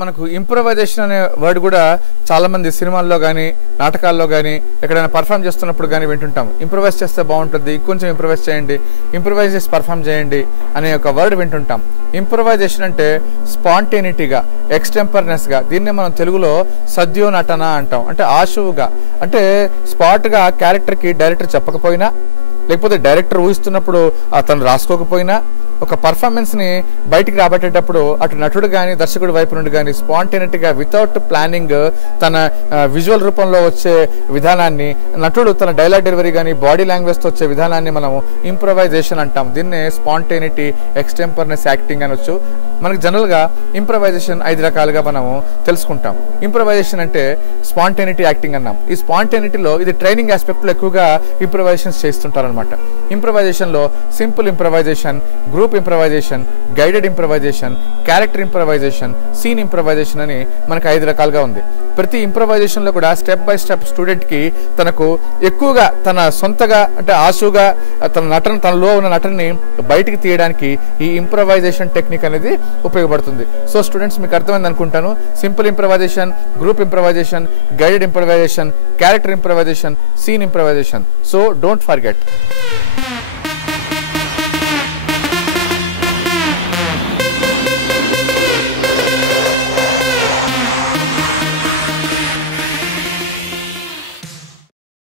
మనకు ఇంప్రూవైజేషన్ అనే వర్డ్ కూడా చాలామంది సినిమాల్లో కానీ నాటకాల్లో కానీ ఎక్కడైనా పర్ఫామ్ చేస్తున్నప్పుడు కానీ వింటుంటాం. ఇంప్రూవైజ్ చేస్తే బాగుంటుంది, ఇంకొంచెం ఇంప్రూవైజ్ చేయండి, ఇంప్రూవైజ్ చేసి పర్ఫామ్ చేయండి అనే ఒక వర్డ్ వింటుంటాం. ఇంప్రూవైజేషన్ అంటే స్పాంటేనిటీగా, ఎక్స్టెంపర్నెస్గా, దీన్నే మనం తెలుగులో సద్యోనటన అంటాం. అంటే ఆశువుగా, అంటే స్పాట్గా క్యారెక్టర్కి డైరెక్టర్ చెప్పకపోయినా, లేకపోతే డైరెక్టర్ ఊహిస్తున్నప్పుడు అతను రాసుకోకపోయినా, ఒక పర్ఫార్మెన్స్ని బయటికి రాబట్టేటప్పుడు అటు నటుడు కానీ దర్శకుడి వైపు నుండి కానీ స్పాంటేనిటీగా వితౌట్ ప్లానింగ్ తన విజువల్ రూపంలో వచ్చే విధానాన్ని, నటుడు తన డైలాగ్ డెలివరీ కానీ బాడీ లాంగ్వేజ్తో వచ్చే విధానాన్ని మనం ఇంప్రవైజేషన్ అంటాం. దీన్నే స్పాంటేనిటీ, ఎక్స్టెంపర్నెస్ యాక్టింగ్ అనొచ్చు. మనకు జనరల్గా ఇంప్రవైజేషన్ 5 రకాలుగా మనము తెలుసుకుంటాం. ఇంప్రవైజేషన్ అంటే స్పాంటేనిటీ యాక్టింగ్ అన్నాం. ఈ స్పాంటేనిటీలో ఇది ట్రైనింగ్ ఆస్పెక్ట్లో ఎక్కువగా ఇంప్రవైజేషన్స్ చేస్తుంటారనమాట. ఇంప్రవైజేషన్లో simple improvisation, group improvisation, guided improvisation, character improvisation, scene improvisation అని మనకు 5 రకాలుగా ఉంది. ప్రతి ఇంప్రవైజేషన్లో కూడా స్టెప్ బై స్టెప్ స్టూడెంట్కి తనకు ఎక్కువగా తన సొంతగా అంటే ఆశుగా తనలో ఉన్న నటనని బయటికి తీయడానికి ఈ ఇంప్రవైజేషన్ టెక్నిక్ అనేది ఉపయోగపడుతుంది. సో స్టూడెంట్స్ మీకు అర్థమైంది అనుకుంటాను. Simple improvisation, group improvisation, guided improvisation, character improvisation, scene improvisation. So don't forget.